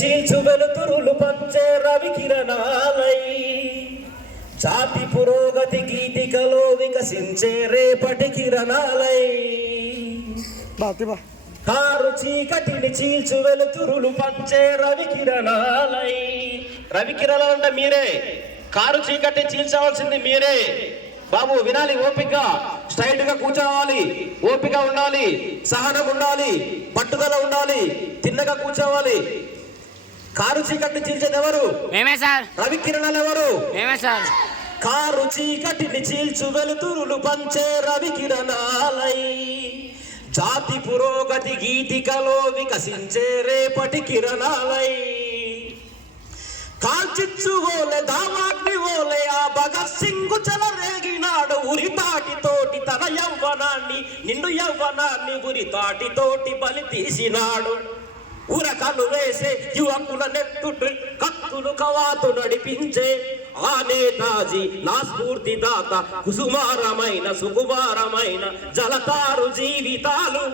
చీల్చు వెలుతురులు పంచే రవి కిరణాలై జాతి పురోగతి గీతికలో వికసించే రేపటి కిరణాలై కారు చీకటిని చీల్చు వెలుతురులు పంచే రవి కిరణాలై. రవి కిరణాలు అంటే మీరే, కారు చీకటి చీల్చవలసింది మీరే. బాబు వినాలి, ఓపిక, స్ట్రైట్ గా కూర్చోవాలి, ఓపిక ఉండాలి, సహనం ఉండాలి, పట్టుదల ఉండాలి, తిన్నగా కూర్చోవాలి. కారు చీకటిని చీల్చేది ఎవరు? మేమే సార్. రవి కిరణాలు ఎవరు? మేమే సార్. కారు చీకటిని చీల్చు వెలుతురులు పంచే రవి కిరణాలై జాతి పురోగతి గీతికలో వికసించే రేపటి కిరణాలై. కాల్చిచ్చు ఓలే దావాగ్ని ఓలే ఆ భగత్ సింగ్ చెలరేగినాడు ఉరితాటితోటి తన యవ్వనాన్ని, నిండు యవ్వనాన్ని ఉరితాటితోటి బలి తీసినాడు. ఉరకలు వేసే యువకుల నెత్తుటి కత్తులు కవాతు నడిపించే ఆ నేతాజీ నా స్ఫూర్తి దాత. కుసుమారమైన సుకుమారమైన జలతారు జీవితాలు.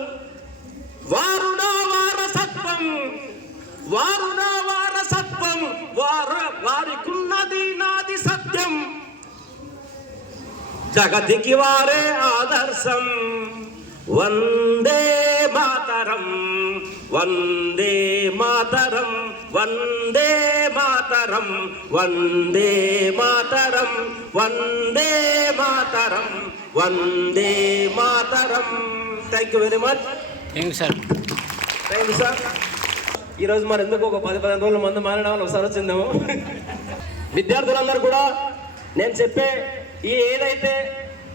వారు నా వారసత్వం, వారు నా వారసత్వం, వారికున్నది నాది సత్యం. జగతికి వారే ఆదర్శం. వందే మాతరం, వందే మాతరం, వందే మాతరం, వందే మాతరం, వందే మాతరం, వందే మాతరం. Thank you very much. Thank you sir. Thank you sir. ఈరోజు మరి ఎందుకు ఒక 10-15 రోజుల మంది మారిన వాళ్ళు ఒకసారి వచ్చిందేమో. విద్యార్థులందరూ కూడా నేను చెప్పే ఈ ఏదైతే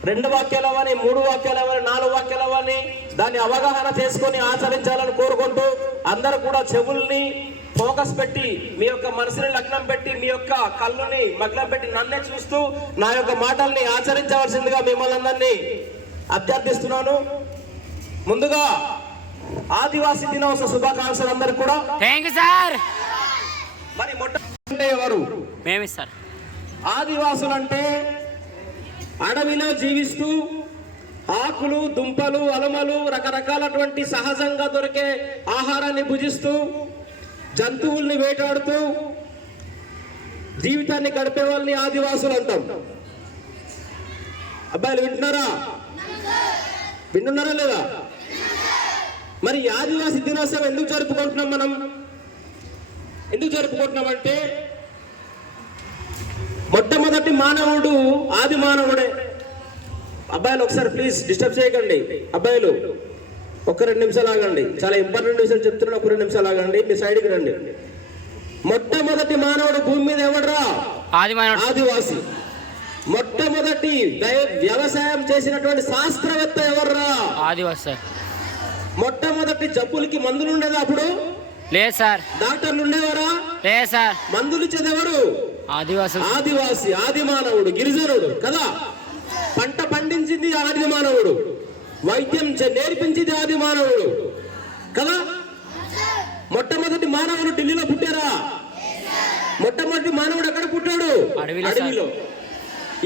2 వాక్యాలు అవ్వని, 3 వాక్యాలు అవ్వని, 4 వాక్యాలు అవ్వని దాన్ని అవగాహన చేసుకొని ఆచరించాలని కోరుకుంటూ అందరూ కూడా చెవుల్ని ఫోకస్ పెట్టి, మీ యొక్క మనసుని లగ్నం పెట్టి, మీ యొక్క కళ్ళుని మగ్నం పెట్టి నన్నే చూస్తూ నా యొక్క మాటల్ని ఆచరించవలసిందిగా మిమ్మల్ని అందరినీ అభ్యర్థిస్తున్నాను. ముందుగా ఆదివాసీ దినోత్సవ శుభాకాంక్షలు అందరూ కూడా. Thank you sir. మరి మొట్టమొదటి ఎవరు? మేమే సార్. ఆదివాసులంటే అడవిలో జీవిస్తూ ఆకులు, దుంపలు, అలమలు, రకరకాలటువంటి సహజంగా దొరికే ఆహారాన్ని భుజిస్తూ జంతువుల్ని వేటాడుతూ జీవితాన్ని గడిపే వాళ్ళని ఆదివాసులు అంటాం. అబ్బాయిలు వింటున్నారా? వింటున్నారా లేదా? మరి ఆదివాసీ దినోత్సవం ఎందుకు జరుపుకుంటున్నాం? మనం ఎందుకు జరుపుకుంటున్నామంటే మొట్టమొదటి మానవుడు ఆది మానవుడే. అబ్బాయిలు ఒకసారి ప్లీజ్ డిస్టర్బ్ చేయకండి. అబ్బాయిలు ఒక 2 నిమిషాలు ఆగండి. చాలా ఇంపార్టెంట్ విషయాలు చెప్తున్నాను. ఒక 2 నిమిషాలు ఆగండి, మీ సైడ్కి రండి. మొట్టమొదటి మానవుడు భూమి మీద ఎవడరా? ఆదివాసి. మొట్టమొదటి వ్యవసాయం చేసినటువంటి శాస్త్రవేత్త ఎవర్రా? ఆదివాసి. మొట్టమొదటి జబ్బులకి మందులు ఉండేదా అప్పుడు? లేదు సార్. డాక్టర్లు ఉండేవారా? లేదు సార్. మందులు ఇచ్చేది ఎవరు? ఆదివాసి. ఆదివాసి, ఆది మానవుడు, గిరిజనుడు కదా. పంట పండించింది ఆది మానవుడు, వైద్యం నేర్పించింది ఆది మానవుడు కదా. మొట్టమొదటి మానవుడు ఢిల్లీలో పుట్టారా? మొట్టమొదటి మానవుడు ఎక్కడ పుట్టాడు? అడవిలో.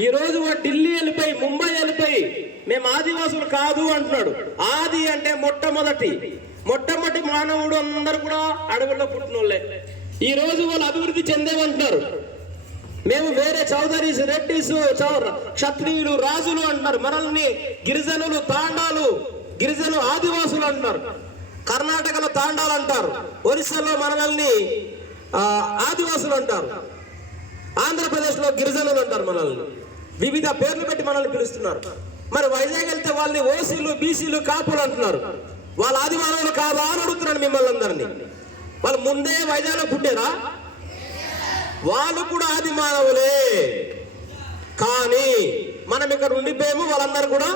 ఈ రోజు ఢిల్లీ వెళ్ళిపోయి, ముంబై వెళ్ళిపోయి మేము ఆదివాసులు కాదు అంటున్నాడు. ఆది అంటే మొట్టమొదటి మానవుడు అందరు కూడా అడవుల్లో పుట్టినోళ్ళే. ఈ రోజు వాళ్ళు అభివృద్ధి చెందేమంటున్నారు. మేము వేరే చౌదరీస్, రెడ్డిస్, క్షత్రియులు, రాజులు అంటున్నారు. మనల్ని గిరిజనులు, తాండాలు, గిరిజను ఆదివాసులు అంటున్నారు. కర్ణాటకలో తాండాలు అంటారు, ఒరిస్సాలో మనల్ని ఆదివాసులు అంటారు, ఆంధ్రప్రదేశ్లో గిరిజనులు అంటారు. మనల్ని వివిధ పేర్లు పెట్టి మనల్ని పిలుస్తున్నారు. మరి వైజాగ్ వెళ్తే వాళ్ళని ఓసీలు, బీసీలు, కాపులు అంటున్నారు. వాళ్ళ ఆది మానవులు కాదా అని అడుగుతున్నాడు మిమ్మల్ని అందరినీ. వాళ్ళు ముందే వైజాగ్లో పుట్టారా? వాళ్ళు కూడా ఆది మానవులే. కానీ మనం ఇక్కడ ఉండిపోయాము. వాళ్ళందరూ కూడా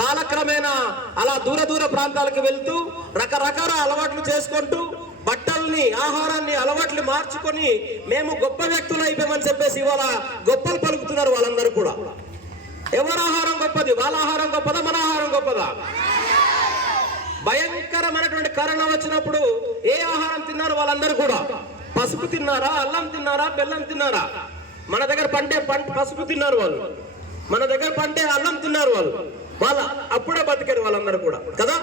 కాలక్రమేణా అలా దూర ప్రాంతాలకు వెళ్తూ రకరకాల అలవాట్లు చేసుకుంటూ బట్టల్ని, ఆహారాన్ని, అలవాట్లు మార్చుకొని మేము గొప్ప వ్యక్తులు అయిపోయామని చెప్పేసి ఇవాళ గొప్పలు పలుకుతున్నారు వాళ్ళందరూ కూడా. ఎవరి ఆహారం గొప్పది? వాళ్ళ ఆహారం గొప్పదా, మన ఆహారం గొప్పదా? భయంకరమైనటువంటి కరోనా వచ్చినప్పుడు ఏ ఆహారం తిన్నారు వాళ్ళందరూ కూడా? పసుపు తిన్నారా, అల్లం తిన్నారా, బెల్లం తిన్నారా? మన దగ్గర పంటే పసుపు తిన్నారు వాళ్ళు, మన దగ్గర పంటే అల్లం తిన్నారు వాళ్ళు. వాళ్ళ అప్పుడే బతికారు వాళ్ళందరూ కూడా కదా.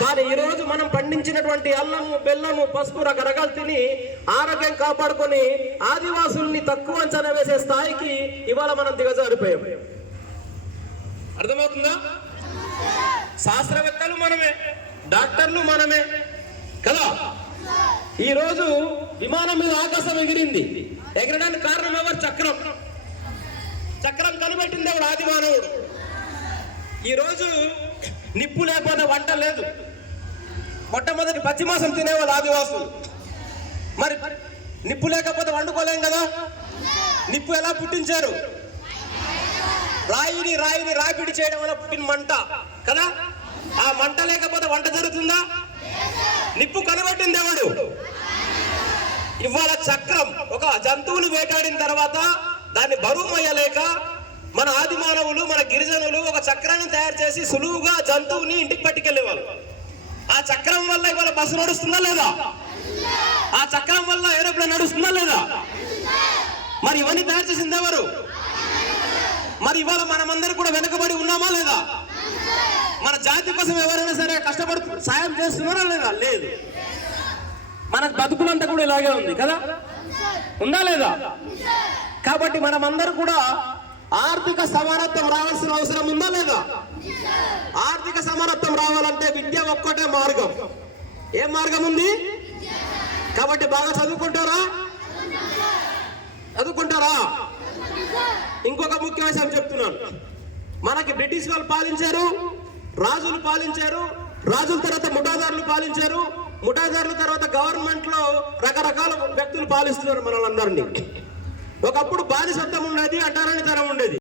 కానీ ఈ రోజు మనం పండించినటువంటి అల్లము, బెల్లము, పసుపు రకరకాలు తిని ఆరోగ్యం కాపాడుకొని ఆదివాసుల్ని తక్కువ అంచనా వేసే స్థాయికి ఇవాళ మనం దిగజారిపోయాం. అర్థమవుతుందా? శాస్త్రవేత్తలు మనమే, డాక్టర్లు మనమే కదా. ఈ రోజు విమానం మీద ఆకాశం ఎగిరింది. ఎగరడానికి కారణం ఎవరు? చక్రం. చక్రం కనిపెట్టింది ఎవడు? ఆది మానవుడు. ఈ రోజు నిప్పు లేకపోతే వంట లేదు. మొట్టమొదటి పచ్చి మాంసం తినేవాళ్ళు ఆదివాసులు. మరి నిప్పు లేకపోతే వండుకోలేం కదా. నిప్పు ఎలా పుట్టించారు? రాయిని రాపిడి చేయడం వల్ల పుట్టిన మంట కదా. ఆ మంట లేకపోతే వంట జరుగుతుందా? నిప్పు కనిపెట్టింది ఎవడు? ఇవాళ చక్రం. ఒక జంతువుని వేటాడిన తర్వాత దాన్ని బరువు మోయలేక మన ఆది మానవులు, మన గిరిజనులు ఒక చక్రాన్ని తయారు చేసి సులువుగా జంతువుని ఇంటికి పట్టుకెళ్ళేవాళ్ళు. ఆ చక్రం వల్ల ఇవాళ బస్సు నడుస్తుందా లేదా? ఆ చక్రం వల్ల ఏరోప్లేన్ నడుస్తుందా లేదా? మరి ఇవన్నీ తయారు చేసింది ఎవరు? మరి ఇవాళ మనమందరం కూడా వెనుకబడి ఉన్నామా లేదా? మన జాతి కోసం ఎవరైనా సరే కష్టపడుతూ సాయం చేస్తున్నారా లేదా? లేదు. మన బతుకులంతా కూడా ఇలాగే ఉంది కదా. ఉందా లేదా? కాబట్టి మనమందరం కూడా ఆర్థిక సమానత్వం రావాల్సిన అవసరం ఉందా లేదా? ఆర్థిక సమానత్వం రావాలంటే విద్య ఒక్కటే మార్గం. ఏ మార్గం ఉంది? కాబట్టి బాగా చదువుకుంటారా? ఇంకొక ముఖ్య విషయం చెప్తున్నాను. మనకి బ్రిటిష్ వాళ్ళు పాలించారు, రాజులు పాలించారు, రాజుల తర్వాత ముఠాదారులు పాలించారు, ముఠాదారుల తర్వాత గవర్నమెంట్ లో రకరకాల వ్యక్తులు పాలిస్తున్నారు మనల్ని అందరినీ. ఒకప్పుడు బానిసత్వం ఉండేది, అంటారని తరం ఉండేది.